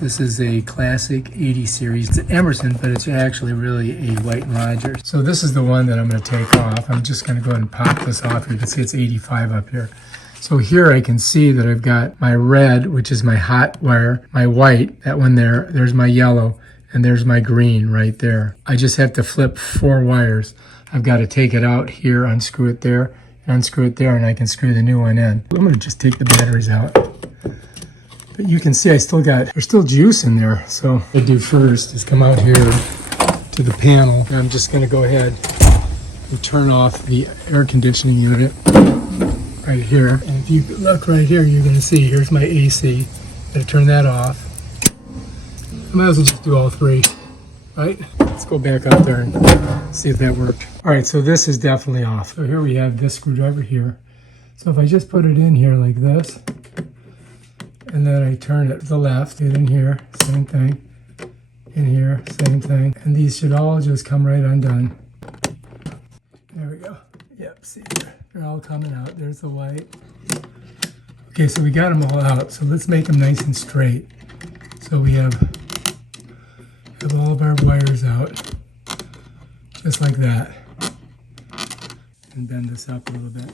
This is a classic 80 series. It's an Emerson, but it's actually really a White & Rogers. So this is the one that I'm going to take off. I'm just going to go ahead and pop this off. You can see it's 85 up here. So here I can see that I've got my red, which is my hot wire, my white, that one there, there's my yellow, and there's my green right there. I just have to flip 4 wires. I've got to take it out here, unscrew it there, and unscrew it there, and I can screw the new one in. I'm going to just take the batteries out. But you can see there's still juice in there. So what I do first is come out here to the panel. And I'm just going to go ahead and turn off the air conditioning unit right here. And if you look right here, you're going to see here's my AC. I'm going to turn that off. I might as well just do all 3, right? Let's go back up there and see if that worked. All right, so this is definitely off. So here we have this screwdriver here. So if I just put it in here like this, and then I turn it to the left, get in here, same thing. In here, same thing. And these should all just come right undone. There we go. Yep, see, they're all coming out. There's the white. Okay, so we got them all out. So let's make them nice and straight. So we have all of our wires out, just like that. And bend this up a little bit.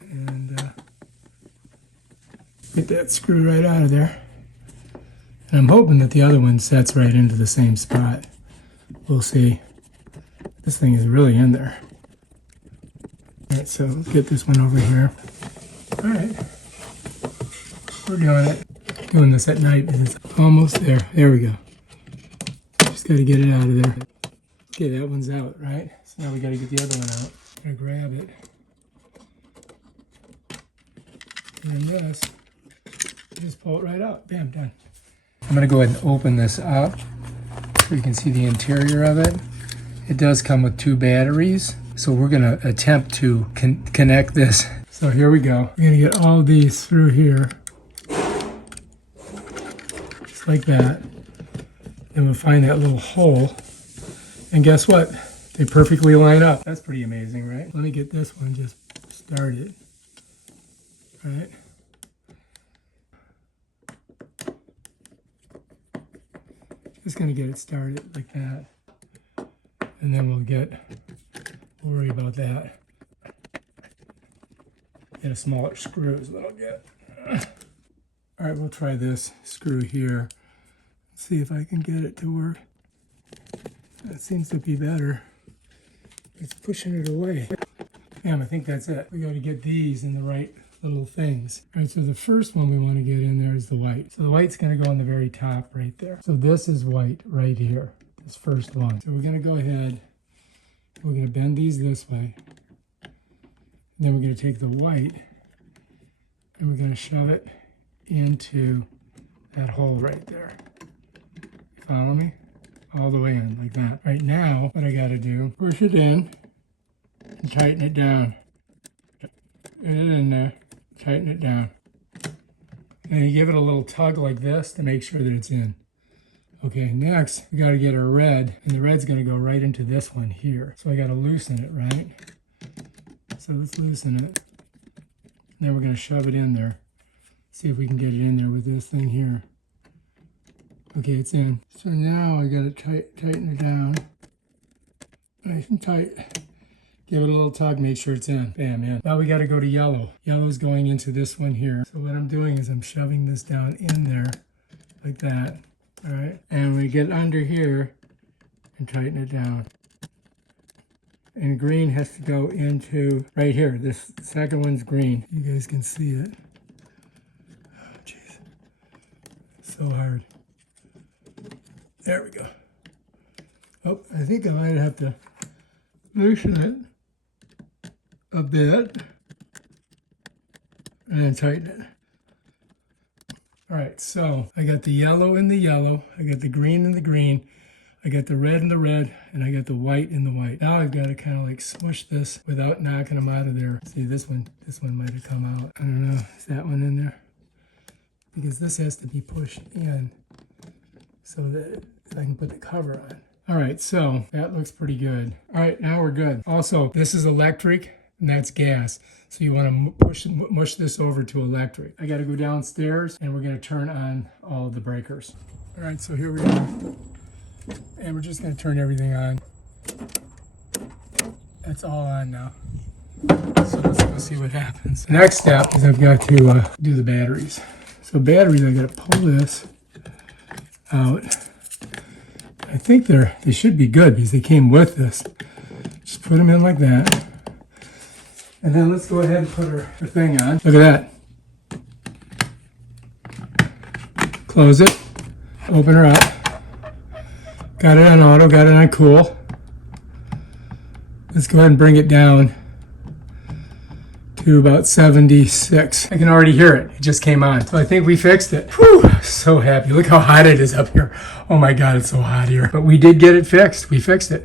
And get that screw right out of there. And I'm hoping that the other one sets right into the same spot. We'll see. This thing is really in there. All right, so let's get this one over here. All right, we're doing it. Doing this at night because it's almost there. There we go. Just got to get it out of there. Okay, that one's out, right? So now we got to get the other one out. Gotta grab it. And then this. Just pull it right out. Bam, done. I'm going to go ahead and open this up so you can see the interior of it. It does come with 2 batteries. So we're going to attempt to connect this. So here we go. We're going to get all these through here. Just like that. Then we'll find that little hole. And guess what? They perfectly line up. That's pretty amazing, right? Let me get this one just started. All right. Just going to get it started like that. And then we'll worry about that. Get a smaller screw is what I'll get. All right, we'll try this screw here. See if I can get it to work. That seems to be better. It's pushing it away. Damn, I think that's it. We got to get these in the right little things. All right, so the first one we want to get in there is the white. So the white's going to go on the very top right there. So this is white right here, this first one. So we're going to go ahead, we're going to bend these this way. And then we're going to take the white and we're going to shove it into that hole right there. Follow me? All the way in like that. Right now, what I got to do, push it in and tighten it down. Get it in there. Tighten it down. And you give it a little tug like this to make sure that it's in. Okay, next we got to get our red, and the red's going to go right into this one here. So I got to loosen it, right? So let's loosen it. And then we're going to shove it in there. See if we can get it in there with this thing here. Okay, it's in. So now I got to tighten it down. Nice and tight. Give it a little tug, make sure it's in. Bam, in. Now we got to go to yellow. Yellow's going into this one here. So what I'm doing is I'm shoving this down in there like that. All right. And we get under here and tighten it down. And green has to go into right here. This second one's green. You guys can see it. Oh, jeez. So hard. There we go. Oh, I think I might have to loosen it a bit and then tighten it. All right, so I got the yellow in the yellow, I got the green in the green, I got the red in the red, and I got the white in the white. Now I've got to kind of like smush this without knocking them out of there. See, this one might have come out. I don't know, is that one in there? Because this has to be pushed in so that I can put the cover on. All right, so that looks pretty good. All right, now we're good. Also, this is electric. and that's gas. So you want to mush this over to electric. I got to go downstairs and we're going to turn on all of the breakers. All right, so here we are. And we're just going to turn everything on. That's all on now. So let's go see what happens. Next step is I've got to do the batteries. So batteries, I got to pull this out. I think they should be good because they came with this. Just put them in like that. And then let's go ahead and put our thing on. Look at that. Close it. Open her up. Got it on auto, got it on cool. Let's go ahead and bring it down to about 76. I can already hear it. It just came on. So I think we fixed it. Whew, so happy. Look how hot it is up here. Oh my God, it's so hot here. But we did get it fixed. We fixed it.